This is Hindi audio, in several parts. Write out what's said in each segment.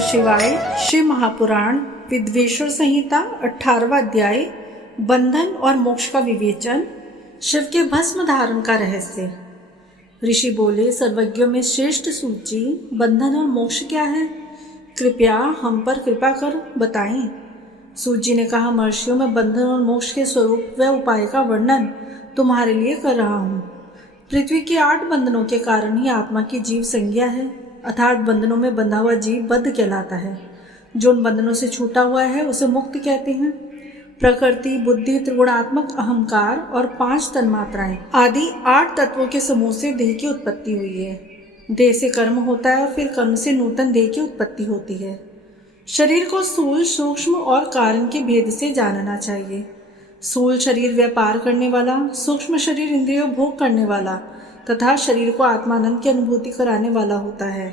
शिवाय। शिव महापुराण विद्वेश्वर संहिता 18वां अध्याय बंधन और मोक्ष का विवेचन। शिव के भस्म धारण का रहस्य। ऋषि बोले, सर्वज्ञों में श्रेष्ठ सूची, बंधन और मोक्ष क्या है? कृपया हम पर कृपा कर बताएं। सूत जी ने कहा, महर्षियों में बंधन और मोक्ष के स्वरूप व उपाय का वर्णन तुम्हारे लिए कर रहा हूँ। पृथ्वी के 8 बंधनों के कारण ही आत्मा की जीव संज्ञा है, अर्थात बंधनों में बंधा हुआ जीव बद्ध कहलाता है। जो उन बंधनों से छूटा हुआ है उसे मुक्त कहते हैं। प्रकृति, बुद्धि, त्रिगुणात्मक अहंकार और 5 तन्मात्राएं आदि 8 तत्वों के समूह से देह की उत्पत्ति हुई है। देह से कर्म होता है और फिर कर्म से नूतन देह की उत्पत्ति होती है। शरीर को स्थूल, सूक्ष्म और कारण के भेद से जानना चाहिए। स्थूल शरीर व्यापार करने वाला, सूक्ष्म शरीर इंद्रियों भोग करने वाला तथा शरीर को आत्मानंद की अनुभूति कराने वाला होता है।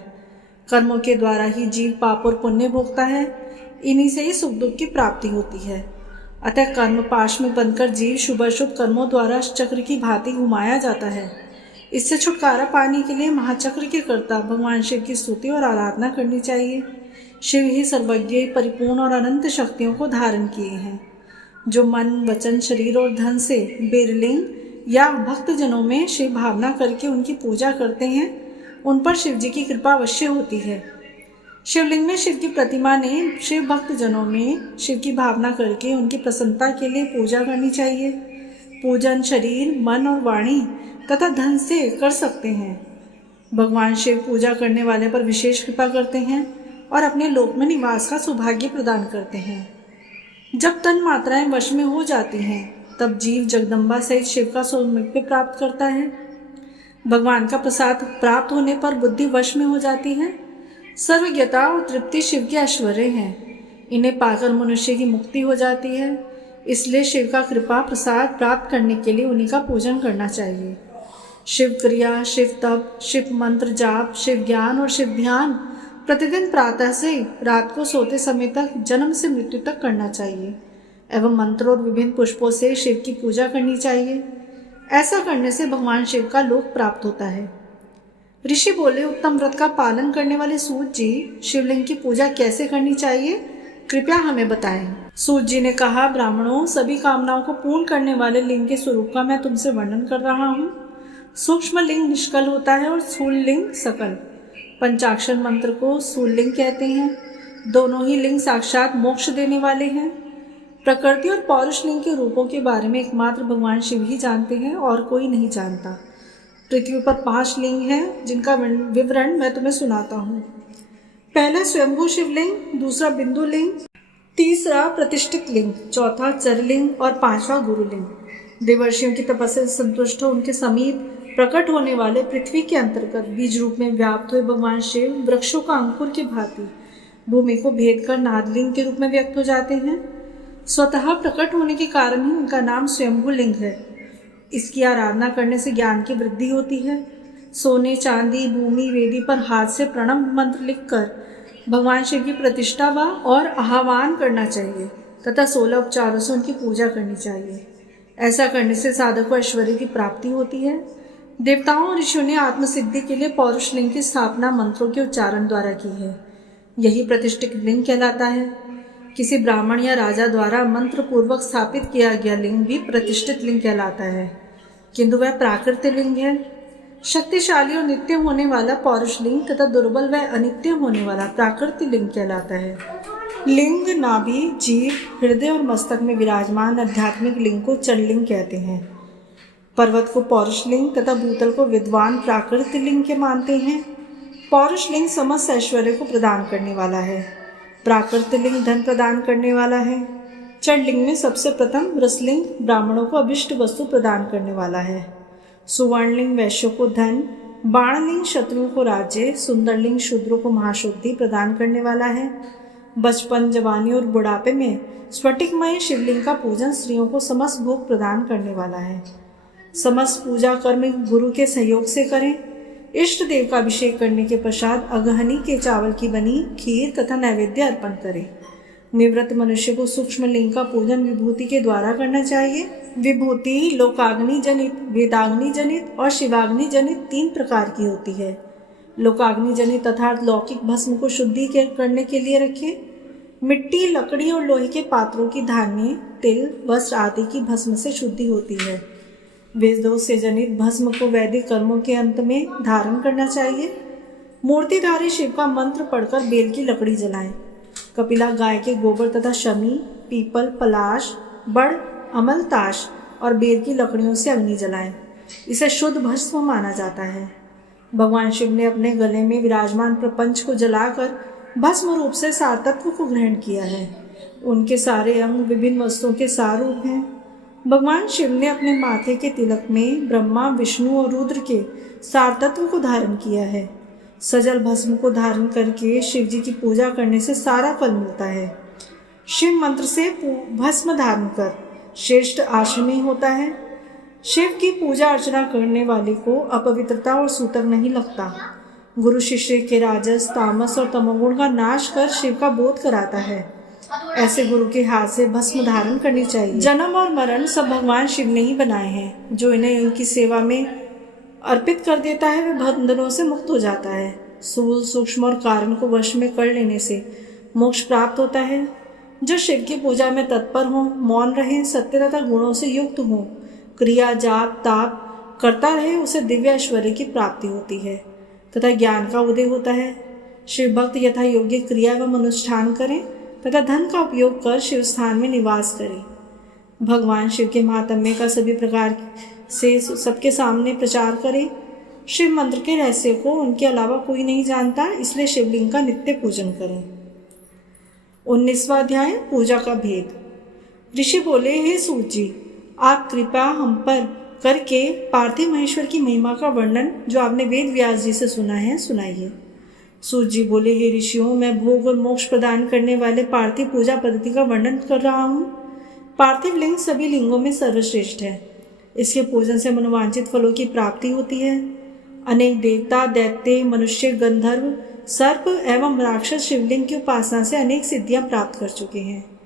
कर्मों के द्वारा ही जीव पाप और पुण्य भोगता है, इन्हीं से ही सुख दुख की प्राप्ति होती है। अतः कर्म पाश में बंधकर जीव शुभ अशुभ कर्मों द्वारा चक्र की भांति घुमाया जाता है। इससे छुटकारा पाने के लिए महाचक्र के कर्ता भगवान शिव की स्तुति और आराधना करनी चाहिए। शिव ही सर्वज्ञ, परिपूर्ण और अनंत शक्तियों को धारण किए हैं। जो मन, वचन, शरीर और धन से बेरलिंग या भक्त जनों में शिव भावना करके उनकी पूजा करते हैं, उन पर शिव जी की कृपा अवश्य होती है। शिवलिंग में शिव की प्रतिमा ने शिव भक्त जनों में शिव की भावना करके उनकी प्रसन्नता के लिए पूजा करनी चाहिए। पूजन शरीर, मन और वाणी तथा धन से कर सकते हैं। भगवान शिव पूजा करने वाले पर विशेष कृपा करते हैं और अपने लोक में निवास का सौभाग्य प्रदान करते हैं। जब तन मात्राएं वश में हो जाती हैं, तब जीव जगदम्बा सहित शिव का सौमित्य प्राप्त करता है। भगवान का प्रसाद प्राप्त होने पर बुद्धि वश में हो जाती है। सर्वज्ञता और तृप्ति शिव के ऐश्वर्य हैं। इन्हें पाकर मनुष्य की मुक्ति हो जाती है। इसलिए शिव का कृपा प्रसाद प्राप्त करने के लिए उन्हीं का पूजन करना चाहिए। शिव क्रिया, शिव तप, शिव मंत्र जाप, शिव ज्ञान और शिव ध्यान प्रतिदिन प्रातः से रात को सोते समय तक, जन्म से मृत्यु तक करना चाहिए एवं मंत्रों और विभिन्न पुष्पों से शिव की पूजा करनी चाहिए। ऐसा करने से भगवान शिव का लोक प्राप्त होता है। ऋषि बोले, उत्तम व्रत का पालन करने वाले सूत जी, शिवलिंग की पूजा कैसे करनी चाहिए, कृपया हमें बताएं। सूत जी ने कहा, ब्राह्मणों, सभी कामनाओं को पूर्ण करने वाले लिंग के स्वरूप का मैं तुमसे वर्णन कर रहा हूँ। सूक्ष्म लिंग निष्कल होता है और स्थूल लिंग सकल। पंचाक्षर मंत्र को स्थूल लिंग कहते हैं। दोनों ही लिंग साक्षात मोक्ष देने वाले हैं। प्रकृति और पौरुष लिंग के रूपों के बारे में एकमात्र भगवान शिव ही जानते हैं और कोई नहीं जानता। पृथ्वी पर 5 लिंग हैं, जिनका विवरण मैं तुम्हें सुनाता हूँ। पहला स्वयंभू शिवलिंग, दूसरा बिंदु लिंग, तीसरा प्रतिष्ठित लिंग, चौथा चरलिंग और 5वां गुरुलिंग। देवर्षियों की तपस्या से संतुष्ट हो उनके समीप प्रकट होने वाले पृथ्वी के अंतर्गत बीज रूप में व्याप्त हुए भगवान शिव वृक्षों का अंकुर की भांति भूमि को भेद कर नादलिंग के रूप में व्यक्त हो जाते हैं। स्वतः प्रकट होने के कारण ही उनका नाम स्वयंभू लिंग है। इसकी आराधना करने से ज्ञान की वृद्धि होती है। सोने, चांदी, भूमि, वेदी पर हाथ से प्रणव मंत्र लिखकर भगवान शिव की प्रतिष्ठा व और आह्वान करना चाहिए तथा 16 उपचारों से उनकी पूजा करनी चाहिए। ऐसा करने से साधक को ऐश्वर्य की प्राप्ति होती है। देवताओं और ऋषियों ने आत्मसिद्धि के लिए पौरुष लिंग की स्थापना मंत्रों के उच्चारण द्वारा की है। यही प्रतिष्ठित लिंग कहलाता है। किसी ब्राह्मण या राजा द्वारा मंत्र पूर्वक स्थापित किया गया लिंग भी प्रतिष्ठित लिंग कहलाता है, किंतु वह प्राकृतिक लिंग है। शक्तिशाली और नित्य होने वाला पौरुष लिंग तथा दुर्बल व अनित्य होने वाला प्राकृतिक लिंग कहलाता है। लिंग, नाभि, जीभ, हृदय और मस्तक में विराजमान आध्यात्मिक लिंग को चरलिंग कहते हैं। पर्वत को पौरुष लिंग तथा भूतल को विद्वान प्राकृतिक लिंग के मानते हैं। पौरुष लिंग समस्त ऐश्वर्य को प्रदान करने वाला है। प्राकृतिक लिंग धन प्रदान करने वाला है। चरलिंग में सबसे प्रथम रसलिंग ब्राह्मणों को अभिष्ट वस्तु प्रदान करने वाला है। सुवर्णलिंग वैश्यों को धन, बाणलिंग शत्रुओं को राज्य, सुंदरलिंग शूद्रों को महाशुद्धि प्रदान करने वाला है। बचपन, जवानी और बुढ़ापे में स्फटिकमय शिवलिंग का पूजन स्त्रियों को समस्त भोग प्रदान करने वाला है। समस्त पूजा कर्म गुरु के सहयोग से करें। इष्ट देव का अभिषेक करने के पश्चात अगहनी के चावल की बनी खीर तथा नैवेद्य अर्पण करें। निवृत्त मनुष्य को सूक्ष्म लिंग का पूजन विभूति के द्वारा करना चाहिए। विभूति लोकाग्नि जनित, वेदाग्नि जनित और शिवाग्नि जनित 3 प्रकार की होती है। लोकाग्नि जनित तथा लौकिक भस्म को शुद्धि करने के लिए रखें। मिट्टी, लकड़ी और लोहे के पात्रों की धान्य, तिल, वस्त्र आदि की भस्म से शुद्धि होती है। वेदों से जनित भस्म को वैदिक कर्मों के अंत में धारण करना चाहिए। मूर्तिधारी शिव का मंत्र पढ़कर बेल की लकड़ी जलाएं। कपिला गाय के गोबर तथा शमी, पीपल, पलाश, बड़, अमलताश और बेल की लकड़ियों से अग्नि जलाएं। इसे शुद्ध भस्म माना जाता है। भगवान शिव ने अपने गले में विराजमान प्रपंच को जलाकर भस्म रूप से सार तत्व को ग्रहण किया है। उनके सारे अंग विभिन्न वस्तुओं के सार रूप हैं। भगवान शिव ने अपने माथे के तिलक में ब्रह्मा, विष्णु और रुद्र के सार तत्व को धारण किया है। सजल भस्म को धारण करके शिव जी की पूजा करने से सारा फल मिलता है। शिव मंत्र से भस्म धारण कर श्रेष्ठ आश्रमी होता है। शिव की पूजा अर्चना करने वाले को अपवित्रता और सूतक नहीं लगता। गुरु शिष्य के राजस, तामस और तमोगुण का नाश कर शिव का बोध कराता है। ऐसे गुरु के हाथ से भस्म धारण करनी चाहिए। जन्म और मरण सब भगवान शिव ने ही बनाए हैं। जो इन्हें उनकी सेवा में अर्पित कर देता है वह बंधनों से मुक्त हो जाता है। स्थूल, सूक्ष्म और कारण को वश में कर लेने से मोक्ष प्राप्त होता है। जो शिव की पूजा में तत्पर हो, मौन रहे, सत्य तथा गुणों से युक्त हो, क्रिया, जाप, ताप करता रहे, उसे दिव्य ऐश्वर्य की प्राप्ति होती है तथा ज्ञान का उदय होता है। शिव भक्त यथा योग्य क्रिया एवं अनुष्ठान करें तथा धन का उपयोग कर शिव स्थान में निवास करें। भगवान शिव के महात्म्य का सभी प्रकार से सबके सामने प्रचार करें। शिव मंत्र के रहस्य को उनके अलावा कोई नहीं जानता, इसलिए शिवलिंग का नित्य पूजन करें। 19वां अध्याय, पूजा का भेद। ऋषि बोले, हे सूत जी, आप कृपा हम पर करके पार्थिव महेश्वर की महिमा का वर्णन जो आपने वेद व्यास जी से सुना है सुनाइए। सूत जी बोले, हे ऋषियों, मैं भोग और मोक्ष प्रदान करने वाले पार्थिव पूजा पद्धति का वर्णन कर रहा हूँ। पार्थिव लिंग सभी लिंगों में सर्वश्रेष्ठ है। इसके पूजन से मनोवांछित फलों की प्राप्ति होती है। अनेक देवता, दैत्य, मनुष्य, गंधर्व, सर्प एवं राक्षस शिवलिंग की उपासना से अनेक सिद्धियां प्राप्त कर चुके हैं।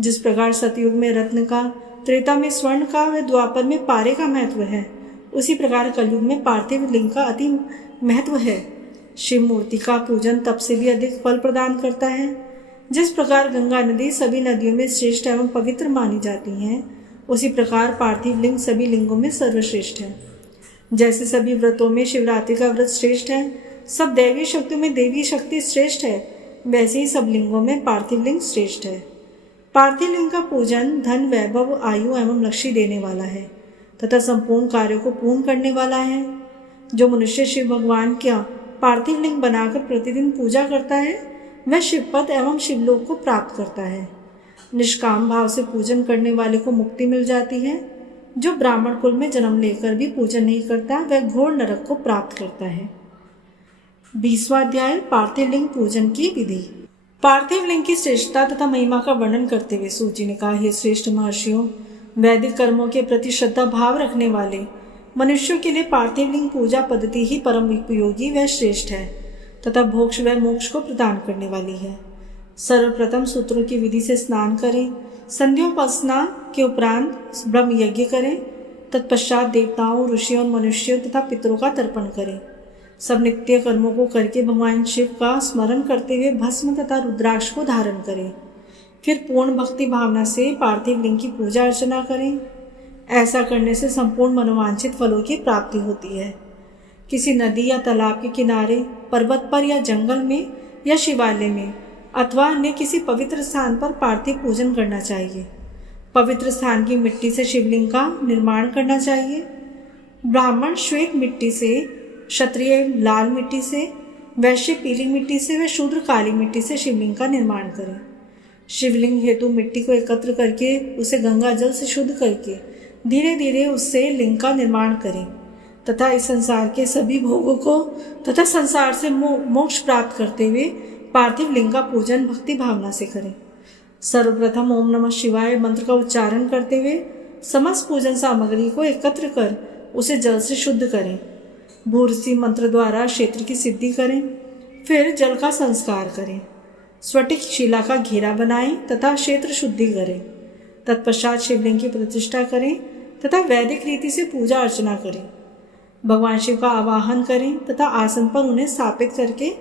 जिस प्रकार सतयुग में रत्न का, त्रेता में स्वर्ण का व द्वापर में पारे का महत्व है, उसी प्रकार कलयुग में पार्थिव लिंग का अति महत्व है। शिव मूर्ति का पूजन तप से भी अधिक फल प्रदान करता है। जिस प्रकार गंगा नदी सभी नदियों में श्रेष्ठ एवं पवित्र मानी जाती हैं, उसी प्रकार पार्थिव लिंग सभी लिंगों में सर्वश्रेष्ठ है। जैसे सभी व्रतों में शिवरात्रि का व्रत श्रेष्ठ है, सब दैवी शक्तियों में देवी शक्ति श्रेष्ठ है, वैसे ही सब लिंगों में पार्थिव लिंग श्रेष्ठ है। पार्थिव लिंग का पूजन धन, वैभव, आयु एवं लक्ष्य देने वाला है तथा संपूर्ण कार्यों को पूर्ण करने वाला है। जो मनुष्य शिव भगवान का पार्थिव लिंग बनाकर प्रतिदिन पूजा करता है, वह शिवपद एवं शिवलोक को प्राप्त करता है। निष्काम भाव से पूजन करने वाले को मुक्ति मिल जाती है। जो ब्राह्मण कुल में जन्म लेकर भी पूजन नहीं करता, वह घोर नरक को प्राप्त करता है। 20वां अध्याय, पार्थिव लिंग पूजन की विधि। पार्थिव लिंग की श्रेष्ठता तथा महिमा का वर्णन करते हुए सूत जी ने कहा, हे श्रेष्ठ महर्षियों, वैदिक कर्मों के प्रति श्रद्धा भाव रखने वाले मनुष्यों के लिए पार्थिव लिंग पूजा पद्धति ही परम उपयोगी व श्रेष्ठ है तथा भोक्ष व मोक्ष को प्रदान करने वाली है। सर्वप्रथम सूत्रों की विधि से स्नान करें। संध्योपासना के उपरांत ब्रह्म यज्ञ करें। तत्पश्चात देवताओं, ऋषियों और मनुष्यों तथा पितरों का तर्पण करें। सब नित्य कर्मों को करके भगवान शिव का स्मरण करते हुए भस्म तथा रुद्राक्ष को धारण करें। फिर पूर्ण भक्ति भावना से पार्थिव लिंग की पूजा अर्चना करें। ऐसा करने से संपूर्ण मनोवांछित फलों की प्राप्ति होती है। किसी नदी या तालाब के किनारे, पर्वत पर या जंगल में या शिवालय में अथवा अन्य किसी पवित्र स्थान पर पार्थिव पूजन करना चाहिए। पवित्र स्थान की मिट्टी से शिवलिंग का निर्माण करना चाहिए। ब्राह्मण श्वेत मिट्टी से, क्षत्रिय लाल मिट्टी से, वैश्य पीली मिट्टी से व शूद्र काली मिट्टी से शिवलिंग का निर्माण करें। शिवलिंग हेतु मिट्टी को एकत्र करके उसे गंगा जल से शुद्ध करके धीरे धीरे उससे लिंग का निर्माण करें तथा इस संसार के सभी भोगों को तथा संसार से मोक्ष प्राप्त करते हुए पार्थिव लिंग का पूजन भक्ति भावना से करें। सर्वप्रथम ओम नमः शिवाय मंत्र का उच्चारण करते हुए समस्त पूजन सामग्री को एकत्र कर उसे जल से शुद्ध करें। भूरसी मंत्र द्वारा क्षेत्र की सिद्धि करें। फिर जल का संस्कार करें। स्फटिक शिला का घेरा बनाएं तथा क्षेत्र शुद्धि करें। तत्पश्चात शिवलिंग की प्रतिष्ठा करें तथा वैदिक रीति से पूजा अर्चना करें। भगवान शिव का आवाहन करें तथा आसन पर उन्हें स्थापित करके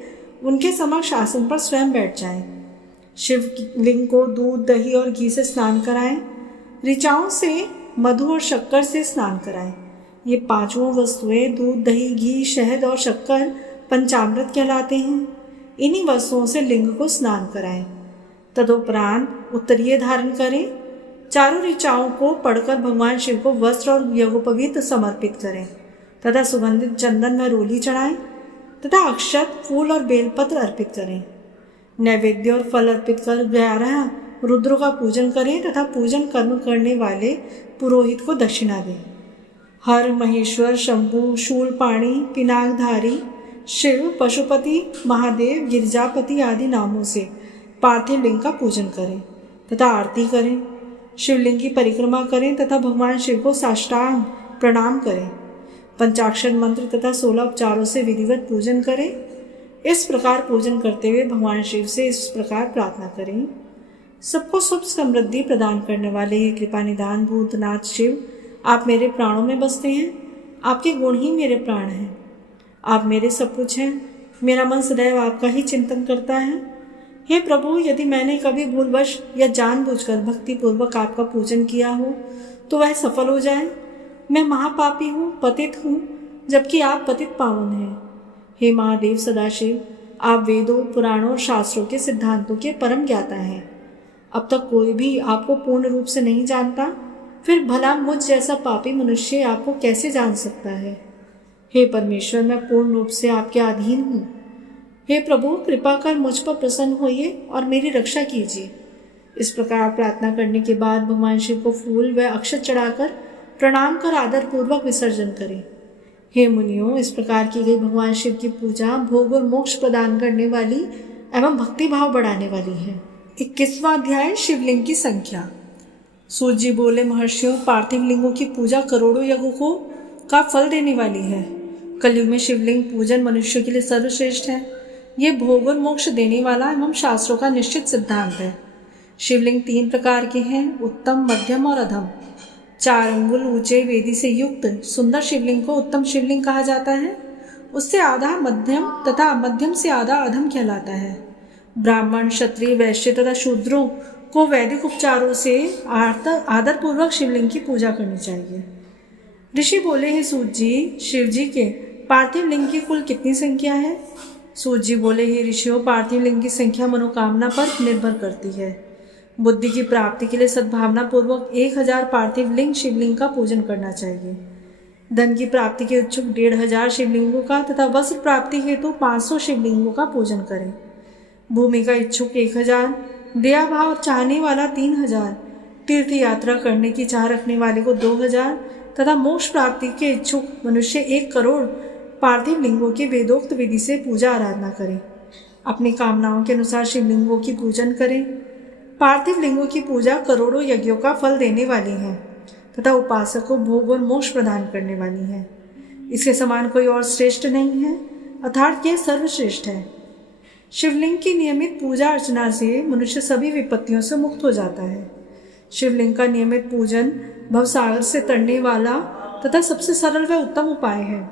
उनके समक्ष आसन पर स्वयं बैठ जाएं। शिव लिंग को दूध, दही और घी से स्नान कराएं। ऋचाओं से, मधु और शक्कर से स्नान कराएं। ये पांचों वस्तुएं दूध, दही, घी, शहद और शक्कर पंचामृत कहलाते हैं। इन्हीं वस्तुओं से लिंग को स्नान कराएं। तदुपरांत उत्तरीय धारण करें। चारों ऋचाओं को पढ़कर भगवान शिव को वस्त्र और यज्ञोपवीत समर्पित करें तथा सुगंधित चंदन व रोली चढ़ाएं तथा अक्षत, फूल और बेलपत्र अर्पित करें। नैवेद्य और फल अर्पित कर 11 रुद्रों का पूजन करें तथा पूजन कर्म करने वाले पुरोहित को दक्षिणा दें। हर, महेश्वर, शंभु, शूलपाणी, पिनाकधारी, शिव, पशुपति, महादेव, गिरिजापति आदि नामों से पार्थिव लिंग का पूजन करें तथा आरती करें। शिवलिंग की परिक्रमा करें तथा भगवान शिव को साष्टांग प्रणाम करें। पंचाक्षर मंत्र तथा 16 उपचारों से विधिवत पूजन करें। इस प्रकार पूजन करते हुए भगवान शिव से इस प्रकार प्रार्थना करें। सबको सुख समृद्धि प्रदान करने वाले ये कृपा निधान भूतनाथ शिव, आप मेरे प्राणों में बसते हैं। आपके गुण ही मेरे प्राण हैं। आप मेरे सब कुछ हैं। मेरा मन सदैव आपका ही चिंतन करता है। हे प्रभु, यदि मैंने कभी भूलवश या जानबूझकर भक्तिपूर्वक आपका पूजन किया हो तो वह सफल हो जाए। मैं महापापी हूँ, पतित हूँ, जबकि आप पतित पावन हैं। हे महादेव सदाशिव, आप वेदों, पुराणों और शास्त्रों के सिद्धांतों के परम ज्ञाता हैं। अब तक कोई भी आपको पूर्ण रूप से नहीं जानता, फिर भला मुझ जैसा पापी मनुष्य आपको कैसे जान सकता है। हे परमेश्वर, मैं पूर्ण रूप से आपके अधीन हूँ। हे प्रभु, कृपा कर मुझ पर प्रसन्न होइए और मेरी रक्षा कीजिए। इस प्रकार प्रार्थना करने के बाद भगवान शिव को फूल व अक्षत चढ़ाकर प्रणाम कर आदर पूर्वक विसर्जन करें। हे मुनियों, इस प्रकार की गई भगवान शिव की पूजा भोग और मोक्ष प्रदान करने वाली एवं भक्ति भाव बढ़ाने वाली है। 21वां अध्याय, शिवलिंग की संख्या। सूत जी बोले, महर्षियों, पार्थिव लिंगों की पूजा करोड़ों यज्ञों का फल देने वाली है। कलयुग में शिवलिंग पूजन मनुष्य के लिए सर्वश्रेष्ठ है। ये भोग और मोक्ष देने वाला एवं शास्त्रों का निश्चित सिद्धांत है। शिवलिंग 3 प्रकार के हैं, उत्तम, मध्यम और अधम। 4 अंगुल ऊंचे वेदी से युक्त सुंदर शिवलिंग को उत्तम शिवलिंग कहा जाता है। उससे आधा मध्यम तथा मध्यम से आधा अधम कहलाता है। ब्राह्मण, क्षत्रिय, वैश्य तथा शूद्रों को वैदिक उपचारों से आदर पूर्वक शिवलिंग की पूजा करनी चाहिए। ऋषि बोले, हे सूत जी, शिव जी के पार्थिव लिंग की कुल कितनी संख्या है? सूत जी बोले, हे ऋषियों, पार्थिव लिंग की संख्या मनोकामना पर निर्भर करती है। बुद्धि की प्राप्ति के लिए सद्भावना पूर्वक 1000 पार्थिव लिंग शिवलिंग का पूजन करना चाहिए। धन की प्राप्ति के इच्छुक 1500 शिवलिंगों का तथा वस्त्र प्राप्ति हेतु 500 शिवलिंगों का पूजन करें। भूमि का इच्छुक 1000, दया भाव चाहने वाला 3000, तीर्थ यात्रा करने की चाह रखने वाले को 2000 तथा मोक्ष प्राप्ति के इच्छुक मनुष्य 1 करोड़ पार्थिव लिंगों की वेदोक्त विधि से पूजा आराधना करें। अपनी कामनाओं के अनुसार शिवलिंगों की पूजन करें। पार्थिव लिंगों की पूजा करोड़ों यज्ञों का फल देने वाली है तथा उपासक को भोग और मोक्ष प्रदान करने वाली है। इसके समान कोई और श्रेष्ठ नहीं है, अर्थात यह सर्वश्रेष्ठ है। शिवलिंग की नियमित पूजा अर्चना से मनुष्य सभी विपत्तियों से मुक्त हो जाता है। शिवलिंग का नियमित पूजन भवसागर से तरने वाला तथा सबसे सरल व उत्तम उपाय है।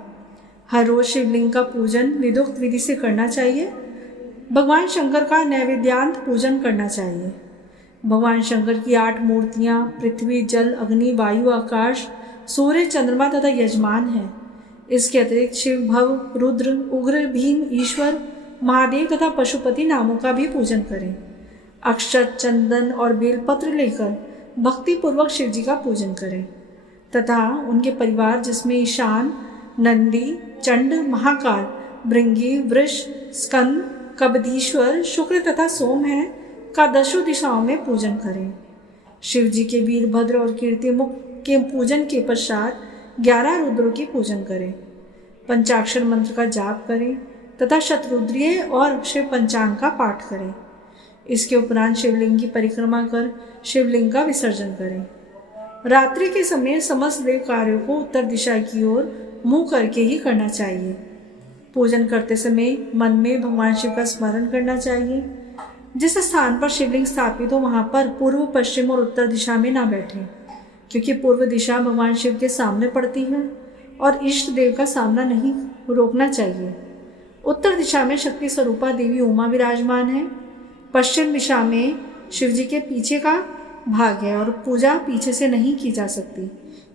हर रोज शिवलिंग का पूजन विधोक्त विधि से करना चाहिए। भगवान शंकर का नैवेद्यांत पूजन करना चाहिए। भगवान शंकर की 8 मूर्तियाँ पृथ्वी, जल, अग्नि, वायु, आकाश, सूर्य, चंद्रमा तथा यजमान हैं। इसके अतिरिक्त शिव, भव, रुद्र, उग्र, भीम, ईश्वर, महादेव तथा पशुपति नामों का भी पूजन करें। अक्षत, चंदन और बेलपत्र लेकर भक्ति पूर्वक शिव जी का पूजन करें तथा उनके परिवार जिसमें ईशान, नंदी, चंड, महाकाल, भृंगी, वृष, स्कंद, कबदीश्वर, शुक्र तथा सोम है का 10 दिशाओं में पूजन करें। शिव जी के वीरभद्र और कीर्तिमुख के पूजन के पश्चात 11 रुद्रों की पूजन करें। पंचाक्षर मंत्र का जाप करें तथा शतरुद्रीय और शिव पंचांग का पाठ करें। इसके उपरांत शिवलिंग की परिक्रमा कर शिवलिंग का विसर्जन करें। रात्रि के समय समस्त देव कार्यों को उत्तर दिशा की ओर मुंह करके ही करना चाहिए। पूजन करते समय मन में भगवान शिव का स्मरण करना चाहिए। जिस स्थान पर शिवलिंग स्थापित हो वहाँ पर पूर्व, पश्चिम और उत्तर दिशा में ना बैठें, क्योंकि पूर्व दिशा भगवान शिव के सामने पड़ती है और इष्ट देव का सामना नहीं रोकना चाहिए। उत्तर दिशा में शक्ति स्वरूपा देवी उमा विराजमान है। पश्चिम दिशा में शिव जी के पीछे का भाग है और पूजा पीछे से नहीं की जा सकती,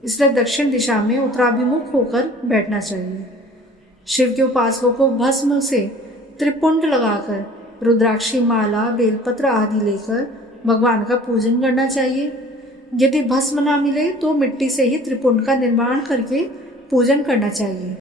इसलिए दक्षिण दिशा में उत्तराभिमुख होकर बैठना चाहिए। शिव के उपासकों को भस्म से त्रिपुंड लगाकर रुद्राक्षी माला, बेलपत्र आदि लेकर भगवान का पूजन करना चाहिए। यदि भस्म ना मिले तो मिट्टी से ही त्रिपुंड का निर्माण करके पूजन करना चाहिए।